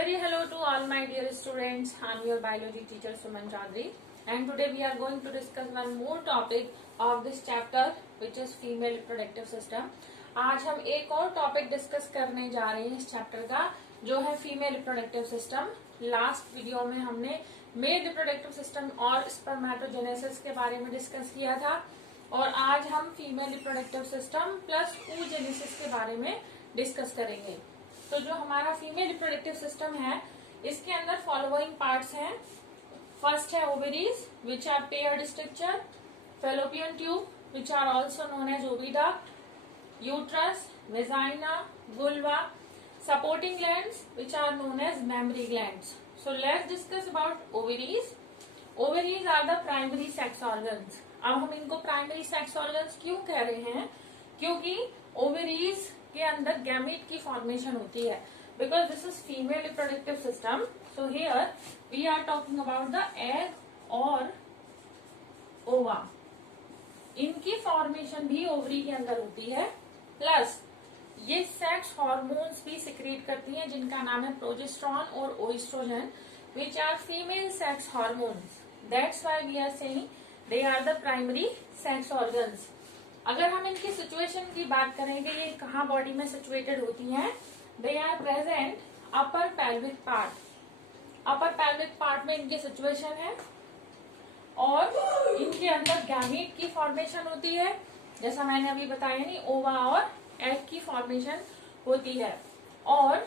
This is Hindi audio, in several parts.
very hello to all my dear students. I'm your biology teacher Suman Chaudhary, and today we are going to discuss one more topic of this chapter, which is female reproductive system. आज हम एक और टॉपिक डिस्कस करने जा रहे हैं इस चैप्टर का, जो है female reproductive system. Last video में हमने मेल रिप्रोडक्टिव सिस्टम और स्पर्मेटोजेनेसिस के बारे में डिस्कस किया था, और आज हम female reproductive system plus oogenesis के बारे में डिस्कस करेंगे। तो जो हमारा फीमेल रिप्रोडक्टिव सिस्टम है, इसके अंदर फॉलोइंग पार्ट्स हैं। फर्स्ट है ovaries which are paired structure, fallopian tube which are also known as oviduct, uterus, vagina, vulva, supporting glands which are known as mammary glands. So let's discuss about ovaries. Ovaries are the primary sex organs. अब हम इनको प्राइमरी सेक्स ऑर्गन्स क्यों कह रहे हैं? क्योंकि ओवरीज के अंदर गैमीट की फॉर्मेशन होती है, because this is female reproductive system. So here we are talking about the egg और ओवा। इनकी फॉर्मेशन भी ओवरी के अंदर होती है, प्लस ये सेक्स हार्मोन्स भी सिक्रीट करती हैं, जिनका नाम है प्रोजेस्टेरॉन और oestrogen, which are female sex hormones. That's why we are saying they are the primary sex organs. अगर हम इनकी सिचुएशन की बात करें कि ये कहाँ बॉडी में सिचुएटेड होती हैं, they are present upper pelvic part. Upper pelvic part में इनकी सिचुएशन है, और इनके अंदर गैमीट की फॉर्मेशन होती है, जैसा मैंने अभी बताया नहीं, ओवा और एग की फॉर्मेशन होती है। और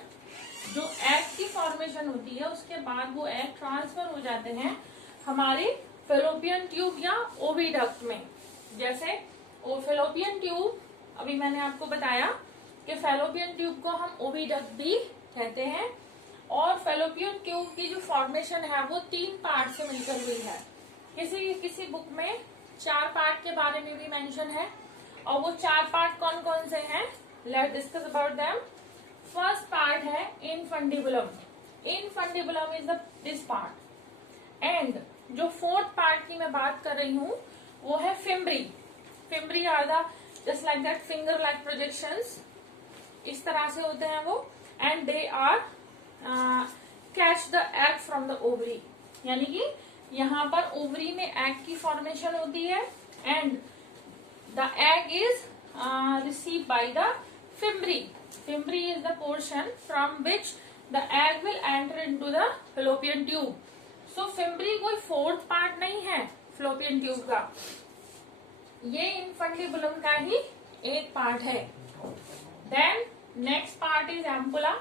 जो एग की फॉर्मेशन होती है, उसके बाद वो एग ट्रांसफर हो जाते हैं हमारे फेलोपियन ट्यूब या ओविडक्ट में। जैसे फेलोपियन ट्यूब, अभी मैंने आपको बताया कि फेलोपियन ट्यूब को हम ओविडक्ट भी कहते हैं, और फेलोपियन ट्यूब की जो फॉर्मेशन है वो 3 पार्ट से मिलकर हुई है। किसी बुक में 4 पार्ट के बारे में भी मेंशन है, और वो 4 पार्ट कौन कौन से हैं, let's discuss about them. First part है infundibulum. Infundibulum is this part. And जो 4th पार्ट की मैं बात कर रही हूँ वो है fimbriae. Fimbriae are the just like that finger like projections, इस तरह से होते हैं वो। And they are catch the egg from the ovary, यानी कि यहाँ पर ओवरी में एग की फॉर्मेशन होती है, and the egg is receive by the fimbriae. Fimbriae is the portion from which the egg will enter into the fallopian tube. So fimbriae कोई 4th पार्ट नहीं है फेलोपियन ट्यूब का, ये इनफंडिबुलम का ही एक पार्ट है। Then next part is ampulla.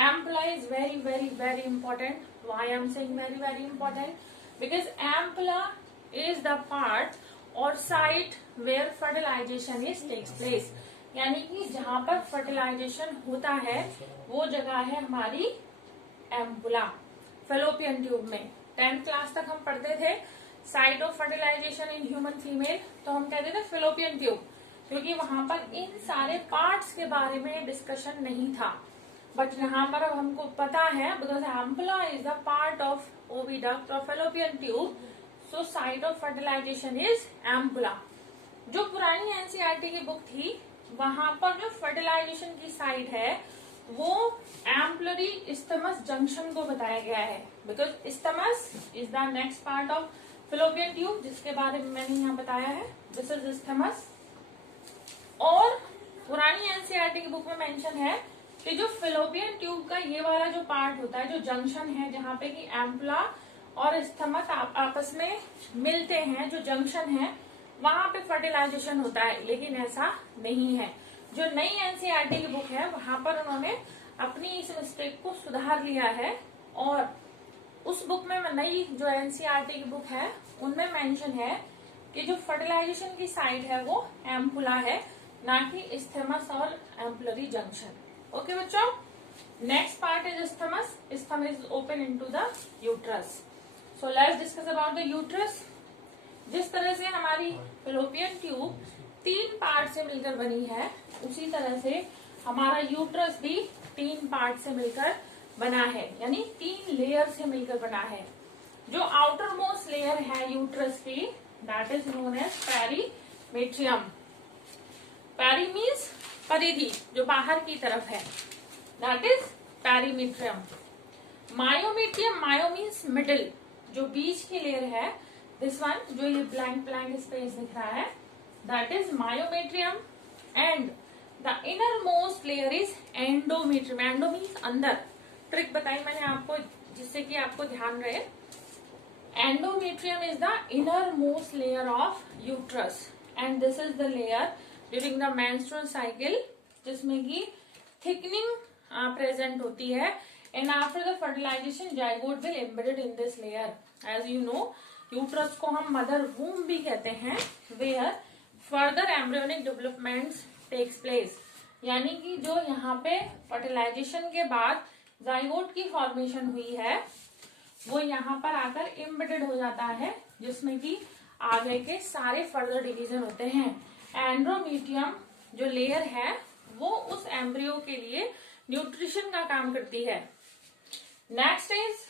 Ampulla is very very very important. Why I am saying very very important? Because ampulla is the part और site where fertilisation is takes place, यानी कि जहां पर फर्टिलाइजेशन होता है वो जगह है हमारी एम्पुला फेलोपियन ट्यूब में। 10th क्लास तक हम पढ़ते थे site of fertilization in human female, तो हम कहते थे फेलोपियन ट्यूब, क्योंकि वहां पर इन सारे पार्ट्स के बारे में डिस्कशन नहीं था। बट यहाँ पर अब हमको पता है, because ampulla is the part of oviduct और fallopian tube, so site of fertilisation is ampulla. जो पुरानी एनसीईआरटी की बुक थी, वहां पर जो फर्टिलाइजेशन की साइट है वो एम्पुलरी इस्थमस जंक्शन को बताया गया है, because isthmus is the next part of fallopian tube, जिसके बारे में मैंने यहाँ बताया है। This is isthmus. और पुरानी एनसीईआरटी की बुक में मेंशन है कि जो फेलोपियन ट्यूब का ये वाला जो पार्ट होता है, जो जंक्शन है जहाँ पे कि एम्पुला और इस्थमस आपस में मिलते हैं, जो जंक्शन है वहां पे फर्टिलाइजेशन होता है, लेकिन ऐसा नहीं है। जो नई एनसीईआरटी की बुक है वहां पर उन्होंने अपनी इस मिस्टेक को सुधार लिया है, और उस बुक में नई जो एनसीईआरटी की बुक है उनमें मेंशन है कि जो फर्टिलाइजेशन की साइट है वो एम्पुला है, ना कि इस्थमस और एम्पुलरी जंक्शन। ओके बच्चों, next part is isthmus. Isthmus is open into the uterus. So let's discuss about the uterus. जिस तरह से हमारी फेलोपियन ट्यूब 3 पार्ट से मिलकर बनी है, उसी तरह से हमारा यूट्रस भी 3 पार्ट से मिलकर बना है, यानी 3 लेयर से मिलकर बना है। जो आउटर मोस्ट लेयर है यूट्रस की, that is known as perimetrium. Peri means परिधि, जो बाहर की तरफ है, that is perimetrium. Myometrium, myo means middle, जो बीच की लेयर है, दिस वन, जो ये ब्लैंक ब्लैंक स्पेस दिख रहा है, that is myometrium. And the innermost layer is endometrium. Endo means अंदर, ट्रिक बताई मैंने आपको जिससे कि आपको ध्यान रहे। Endometrium is the innermost layer of uterus and this is the layer during the menstrual cycle, जिसमें की थिकनिंग प्रेजेंट होती है। And after the fertilization zygote will embedded in this layer. As you know, uterus को हम मदर वूम भी कहते हैं, where further embryonic developments takes place. यानी कि जो यहाँ पे फर्टिलाइजेशन के बाद जाइगोट की फॉर्मेशन हुई है, वो यहाँ पर आकर एम्बेडेड हो जाता है, जिसमें कि आगे के सारे फर्दर डिवीजन होते हैं। एंड्रोमीटियम जो लेयर है वो उस एम्ब्रियो के लिए न्यूट्रिशन का काम करती है। Next is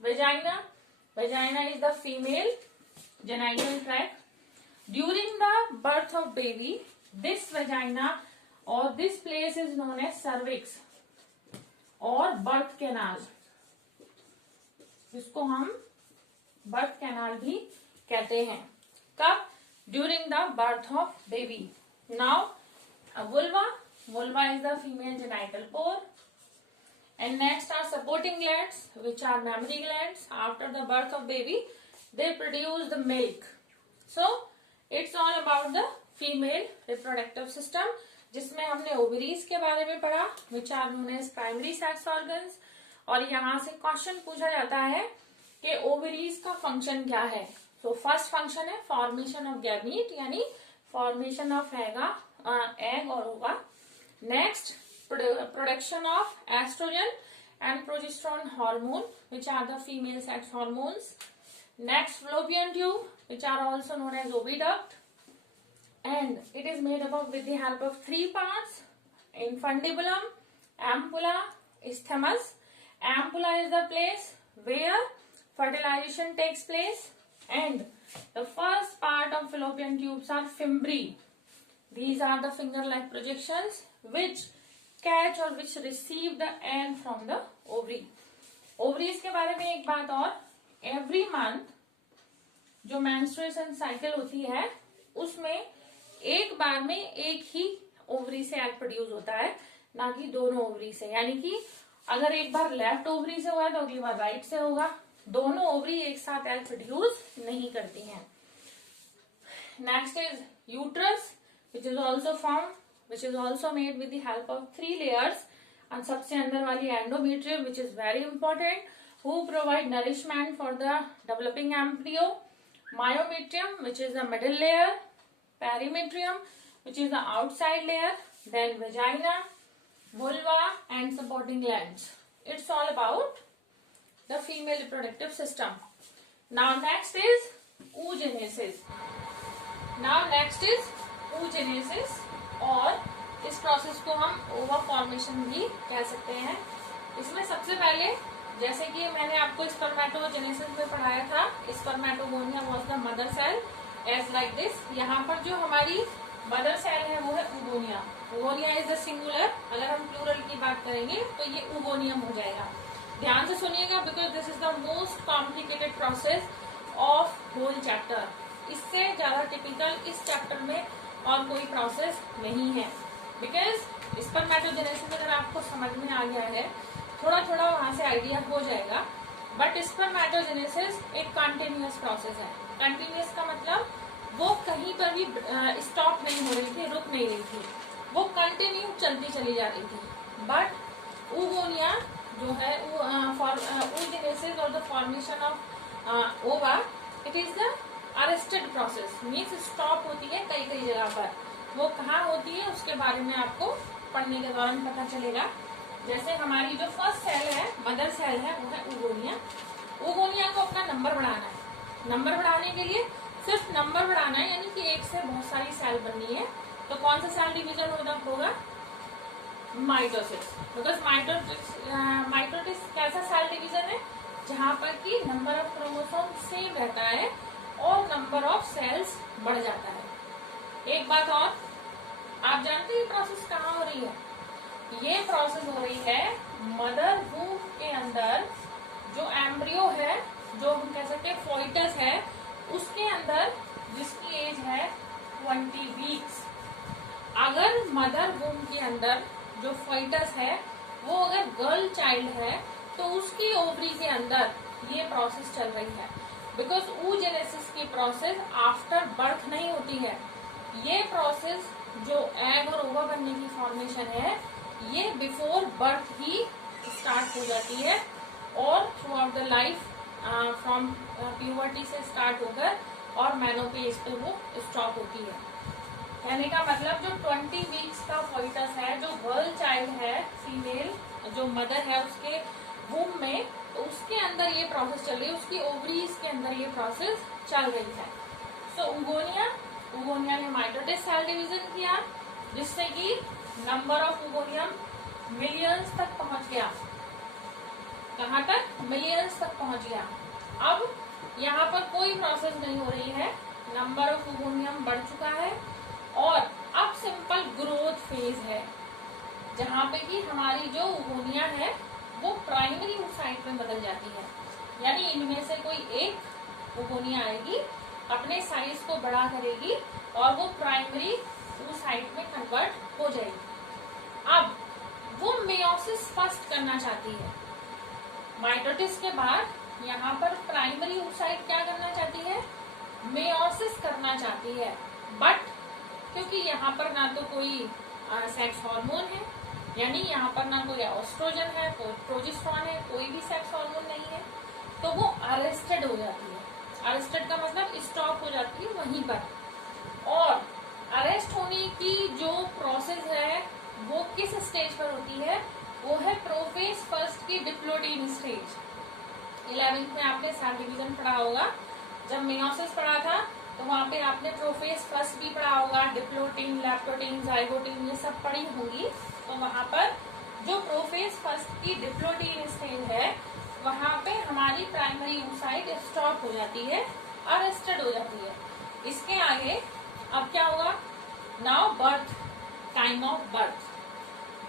vagina. Vagina is the female genital tract. During the birth of baby this vagina और this place is known as cervix और बर्थ कैनाल, जिसको हम बर्थ कैनाल भी कहते हैं। कब? During the birth of baby. Now vulva. Vulva is the female genital pore. And next are supporting glands, which are mammary glands. After the birth of baby, they produce the milk. So it's all about the female reproductive system, जिसमें हमने ओवरीज के बारे में पढ़ा, which are known as primary sex organs. और यहाँ से क्वेश्चन पूछा जाता है कि ओवरीज का फंक्शन क्या है। तो फर्स्ट फंक्शन है फॉर्मेशन ऑफ गैमीट, यानी फॉर्मेशन ऑफ एग और ओवा। Next, production of oestrogen and progesterone hormone, which are the female sex hormones. Next, fallopian tube, which are also known as oviduct, and it is made up of with the help of three parts: infundibulum, ampulla, isthmus. Ampulla is the place where fertilization takes place, and the first part of fallopian tubes are fimbriae. These are the finger-like projections which catch or which receive the egg from the ovary. Ovaries के बारे में एक बात और, every month जो menstruation cycle होती है उसमें एक बार में एक ही ओवरी से एग प्रोड्यूस होता है, ना कि दोनों ओवरी से। यानी कि अगर एक बार लेफ्ट ओवरी से हुआ तो अगली बार राइट से होगा। दोनों ओवरी एक साथ एग प्रोड्यूस नहीं करती हैं। Next is uterus, which is also formed, which is also made with the help of three layers, and सबसे अंदर वाली endometrium, which is very important, who provide nourishment for the developing embryo. Myometrium, which is the middle layer. Perimetrium, which is the outside layer. Then vagina, vulva, and supporting glands. It's all about the female reproductive system. Now next is oogenesis. oogenesis, और इस प्रोसेस को हम ओवा फॉर्मेशन भी कह सकते हैं। इसमें सबसे पहले, जैसे कि मैंने आपको स्पर्मेटोजेनेसिस में पढ़ाया था, spermatogonia was the mother cell as like this. यहाँ पर जो हमारी मदर सेल है वो है oogonia. Oogonia is the singular, अगर हम प्लूरल की बात करेंगे तो ये उगोनियम हो जाएगा। ध्यान से सुनिएगा, because this is the most complicated process of whole chapter. इससे ज्यादा टिपिकल इस चैप्टर में और कोई प्रोसेस नहीं है। बिकॉज स्पर्मेटोजेनेसिस अगर आपको समझ में आ गया है, थोड़ा थोड़ा वहां से आइडिया हो जाएगा, बट स्पर्मेटोजेनेसिस एक कंटिन्यूअस प्रोसेस है। कंटिन्यूअस का मतलब वो कहीं पर भी स्टॉप नहीं हो रही थी, रुक नहीं रही थी, वो कंटिन्यू चलती चली जा रही थी। बट ऊगोनिया जो है, oogenesis और द फॉर्मेशन ऑफ ओवा, it is the arrested process, means stop होती है कई कई जगह पर। वो कहाँ होती है उसके बारे में आपको पढ़ने के दौरान पता चलेगा। जैसे हमारी जो फर्स्ट सेल है, मदर सेल है, वो है उगोनिया। उगोनिया को अपना नंबर बढ़ाना है। नंबर बढ़ाने के लिए सिर्फ नंबर बढ़ाना है, यानी कि एक से बहुत सारी सेल बननी है। तो कौन सा सेल डिवीजन होगा? माइटोसिस। बिकॉज माइटोसिस कैसा सेल डिवीजन है? जहाँ पर कि नंबर ऑफ क्रोमोसोम सेम रहता है और नंबर ऑफ सेल्स बढ़ जाता है। एक बात और, आप जानते हैं ये प्रोसेस कहाँ हो रही है? ये प्रोसेस हो रही है मदर वूम के अंदर, एम्ब्रियो है, जो हम कह सकते हैं फोइटस है, उसके अंदर जिसकी एज है 20 वीक्स, अगर मदर वूम के अंदर जो फोइटस है वो अगर गर्ल चाइल्ड है तो उसकी ओवरी के अंदर ये प्रोसेस चल रही है, बिकॉज oogenesis की प्रोसेस आफ्टर बर्थ नहीं होती है। ये प्रोसेस जो एग और ओवा बनने की फॉर्मेशन है ये बिफोर बर्थ ही स्टार्ट हो जाती है और through out the life from puberty से स्टार्ट होकर और मेनोपेज पे वो स्टॉप होती है। कहने का मतलब जो 20 वीक्स का फोइटस है, जो गर्ल चाइल्ड है, फीमेल जो मदर है उसके वूम में, तो उसके अंदर ये प्रोसेस चल रही है, उसकी ओवरीज के अंदर ये प्रोसेस चल रही है। सो उगोनिया ने माइटोटिस सेल डिवीजन किया जिससे कि नंबर ऑफ उगोनियम मिलियंस तक पहुंच गया। कहां तक? मिलियंस तक पहुंच गया। अब यहाँ पर कोई प्रोसेस नहीं हो रही है, नंबर ऑफ उगोनियम बढ़ चुका है और अब सिंपल ग्रोथ फेज है, जहाँ पे कि हमारी जो उगोनिया है वो प्राइमरी oocyte में बदल जाती है। यानी इनमें से कोई एक उगोनिया आएगी, अपने साइज को बड़ा करेगी और वो प्राइमरी oocyte में कन्वर्ट हो जाएगी। अब वो मेयोसिस फर्स्ट करना चाहती है। माइटोटिस के बाद यहाँ पर प्राइमरी oocyte क्या करना चाहती है? मेयोसिस करना चाहती है, बट क्योंकि यहाँ पर ना तो कोई सेक्स हार्मोन है, यानी यहाँ पर ना कोई एस्ट्रोजन है, कोई प्रोजेस्टेरॉन है, कोई भी सेक्स हार्मोन नहीं है, तो वो अरेस्टेड हो जाती है। अरेस्टेड का मतलब स्टॉप हो जाती है वहीं पर। और अरेस्ट होने की जो प्रोसेस है वो किस स्टेज पर होती है? वो है प्रोफेज फर्स्ट की डिप्लोटीन स्टेज। 11th में आपने सेल डिवीजन पढ़ा होगा, जब मेयोसिस पढ़ा था तो वहां पे आपने प्रोफेज फर्स्ट भी पढ़ा होगा, डिप्लोटीन, लैप्टोटीन, जाइगोटीन ये सब पढ़ी होंगी। तो वहां पर जो प्रोफेज फर्स्ट की डिप्लोटीन स्टेज है वहां पे हमारी प्राइमरी oocyte स्टॉप हो जाती है, अरेस्टेड हो जाती है। इसके आगे अब क्या होगा? Now birth, time of birth.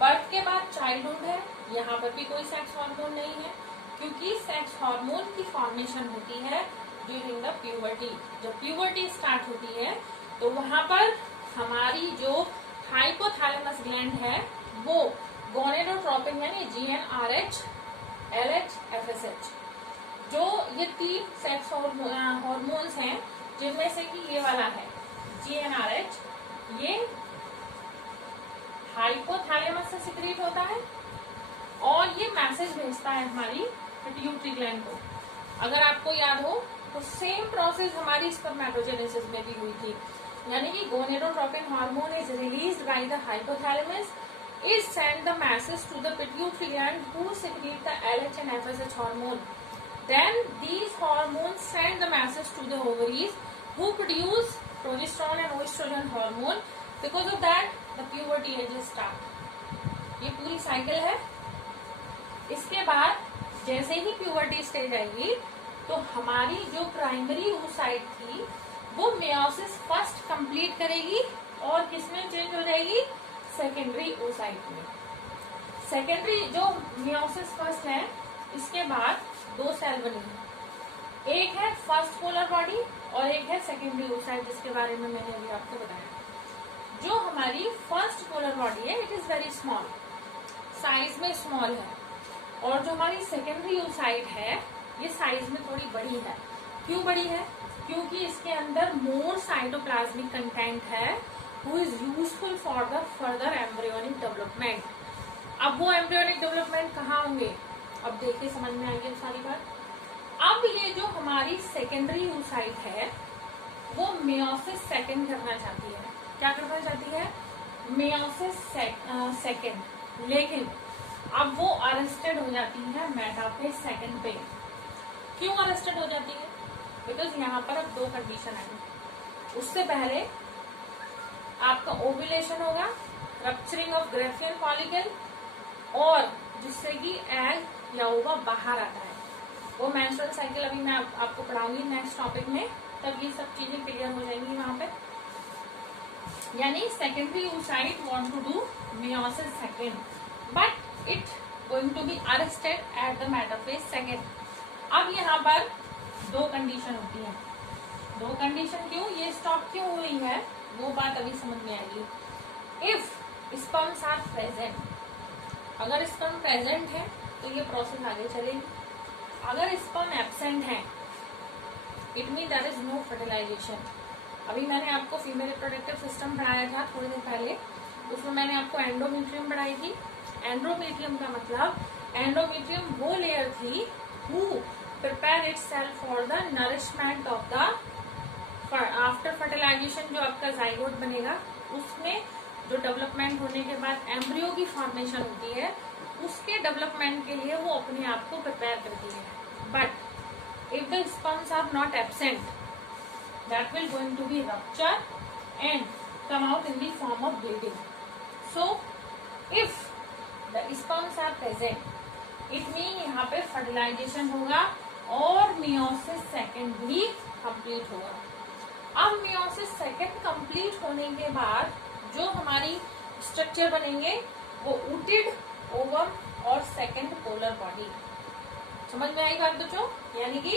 Birth के बाद चाइल्डहुड है, यहाँ पर भी कोई सेक्स हार्मोन नहीं है, क्योंकि सेक्स हार्मोन की फॉर्मेशन होती है ड्यूरिंग द प्यूबर्टी। जब प्यूबर्टी स्टार्ट होती है तो वहां पर हमारी जो हाइपोथैलेमस ग्लैंड है वो गोनेडोट्रोपिन यानी GnRH, LH, FSH, जो ये 3 सेक्स हॉर्मोन्स हैं, जिनमें से कि ये वाला है GnRH, ये हाइपोथैलेमस से सिक्रीट होता है और ये मैसेज भेजता है हमारी पिट्यूटरी ग्लैंड को। अगर आपको याद हो तो सेम प्रोसेस हमारी स्पर्मेटोजेनेसिस में भी हुई थी, यानी कि gonadotropin hormone is released by the hypothalamus, is send the message to the pituitary gland who secrete the LH and FSH hormone. Then these hormones send the message to the ovaries who produce progesterone and estrogen hormone. Because of that the puberty ages start. ये पूरी साइकिल है। इसके बाद जैसे ही प्यूबर्टी स्टेज आएगी तो हमारी जो प्राइमरी oocyte थी वो मेयोसिस फर्स्ट कंप्लीट करेगी और किसमें चेंज हो जाएगी? सेकेंडरी oocyte में। सेकेंडरी जो मेयोसिस फर्स्ट है, इसके बाद 2 सेल बनेगी, एक है फर्स्ट पोलर बॉडी और एक है सेकेंडरी oocyte, जिसके बारे में मैंने अभी आपको बताया। जो हमारी फर्स्ट पोलर बॉडी है it is very small, size में स्मॉल है, और जो हमारी सेकेंडरी oocyte है ये साइज में थोड़ी बड़ी है। क्यों बड़ी है? क्योंकि इसके अंदर मोर साइटोप्लाज्मिक कंटेंट है who is useful for the further embryonic development. अब वो एम्ब्रियोनिक डेवलपमेंट कहाँ होंगे? अब देखिए समझ में आएगी सारी बात। अब ये जो हमारी सेकेंडरी oocyte है वो मेयोसिस सेकेंड करना चाहती है। क्या करना चाहती है? Meiosis second. लेकिन अब वो अरेस्टेड हो जाती है मेटाफेज सेकेंड पे। क्यों अरेस्टेड हो जाती है? बिकॉज यहाँ पर अब 2 कंडीशन आई। उससे पहले आपका ओव्यूलेशन होगा, रप्चरिंग ऑफ ग्रेफियन फॉलिकल, और जिससे कि एग या ओवा बाहर आता है। वो मेंस्ट्रुअल साइकिल अभी मैं आपको पढ़ाऊंगी नेक्स्ट टॉपिक में, तब ये सब चीजें क्लियर हो जाएंगी वहां पे। यानी secondary oocyte want to do meiosis second, but it going to be arrested at the metaphase second. अब अब यहाँ पर दो कंडीशन होती है। दो कंडीशन क्यों, ये स्टॉप क्यों हुई है वो बात अभी समझ में आएगी। इफ स्पर्म्स आर प्रेजेंट, अगर स्पर्म प्रेजेंट है तो ये प्रोसेस आगे चलेगी। अगर स्पर्म एब्सेंट है it mean there is no fertilization. अभी मैंने आपको फीमेल रिप्रोडक्टिव सिस्टम पढ़ाया था थोड़ी देर पहले, उसमें मैंने आपको एंडोमेट्रियम पढ़ाई थी। एंडोमेट्रियम का मतलब एंडोमेट्रियम वो लेयर थी who prepare itself for the nourishment of the after fertilization. जो आपका जाइगोट बनेगा उसमें जो डेवलपमेंट होने के बाद एम्ब्रियो की फॉर्मेशन होती है, उसके डेवलपमेंट के लिए वो अपने आप को प्रिपेयर करती है। But if the sperms are not absent that will going to be rupture and come out in the form of bleeding. So if the sperms are present it mean यहाँ पे fertilization होगा और meiosis second भी complete होगा। अब meiosis second complete होने के बाद जो हमारी structure बनेंगे वो ooted ovum और second polar body। समझ में आई बात बच्चों? यानी कि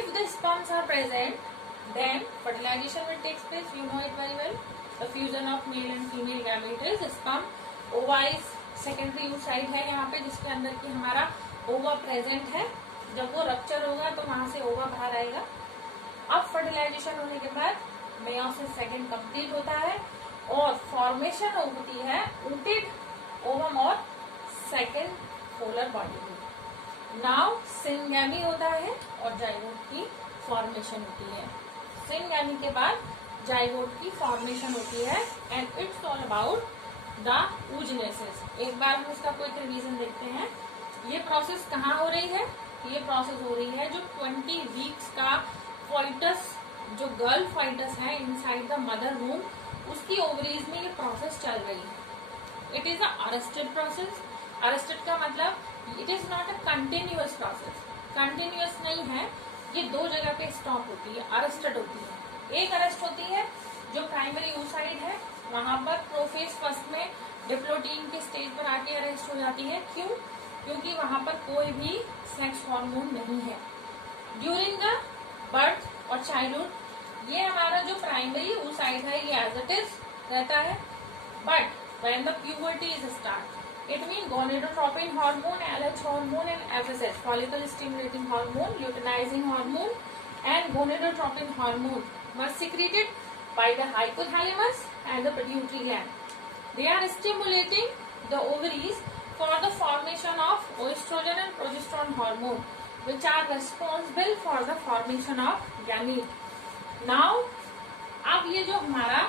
if the sperms are present then fertilization will take place, you know it very well. The fusion of male and female gametes, sperm, ova is secondary oocyte है यहाँ पे जिसके अंदर की हमारा ओवा प्रेजेंट है। जब वो रप्चर होगा तो वहां से ओवा बाहर आएगा। अब फर्टिलाइजेशन होने के बाद मेयोसिस सेकंड कंप्लीट होता है और फॉर्मेशन होती है ooted ovum और सेकंड पोलर बॉडी की। नाउ सिंगैमी होता है और जाइगोट की फॉर्मेशन होती है। सिंगैमी के बाद जाइगोट की फॉर्मेशन होती है and it's all about the oogenesis। एक बार हम इसका क्विक रिवीजन देखते हैं। ये प्रोसेस कहाँ हो रही है? ये प्रोसेस हो रही है जो 20 वीक्स का फोइटस, जो गर्ल फोइटस है इनसाइड द मदर वूम, उसकी ओवरीज में ये प्रोसेस चल रही है। It is a arrested process. Arrested का मतलब it is not a continuous process. Continuous नहीं है, ये दो जगह पे स्टॉप होती है, अरेस्टेड होती है। एक अरेस्ट होती है जो प्राइमरी oocyte है, वहां पर प्रोफेज फर्स्ट में डिप्लोटीन के स्टेज पर आके अरेस्ट हो जाती है। क्यों? क्योंकि वहां पर कोई भी सेक्स हार्मोन नहीं है। ड्यूरिंग द बर्थ और चाइल्डहुड ये हमारा जो प्राइमरी oocyte है ये एज इट इज रहता है। But when the puberty is start it means gonadotropin hormone, LH hormone and FSH, follicle stimulating hormone, luteinizing hormone and gonadotropin hormone were secreted by the hypothalamus and the pituitary gland. They are stimulating the ovaries for the formation of estrogen and progesterone hormone which are responsible for the formation of gamete. Now अब ये जो हमारा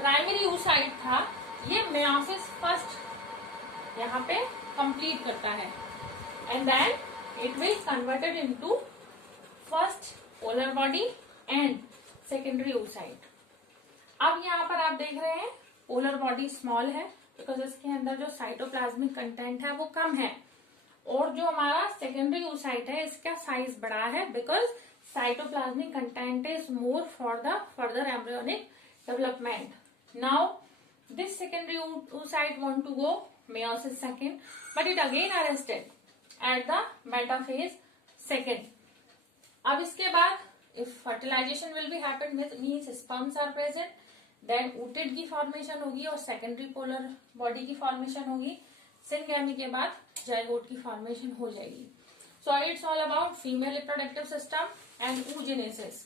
प्राइमरी oocyte था ये मेयोसिस फर्स्ट यहाँ पे कंप्लीट करता है and then it will converted into first polar body and secondary oocyte। अब यहाँ पर आप देख रहे हैं पोलर बॉडी स्मॉल है बिकॉज इसके अंदर जो साइटोप्लाज्मिक कंटेंट है वो कम है, और जो हमारा सेकेंडरी oocyte है इसका साइज बड़ा है because cytoplasmic content is more for the further embryonic development. Now this secondary oocyte want to go meiosis second, but it again arrested at the metaphase second. अब इसके बाद if fertilization will be happen with means sperms are present, then ooted की formation होगी और secondary polar body की formation होगी। सिंगैमी के बाद जाइगोट की formation हो जाएगी। So it's all about female reproductive system and oogenesis.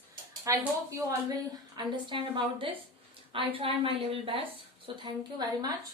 I hope you all will understand about this. I try my level best. So thank you very much.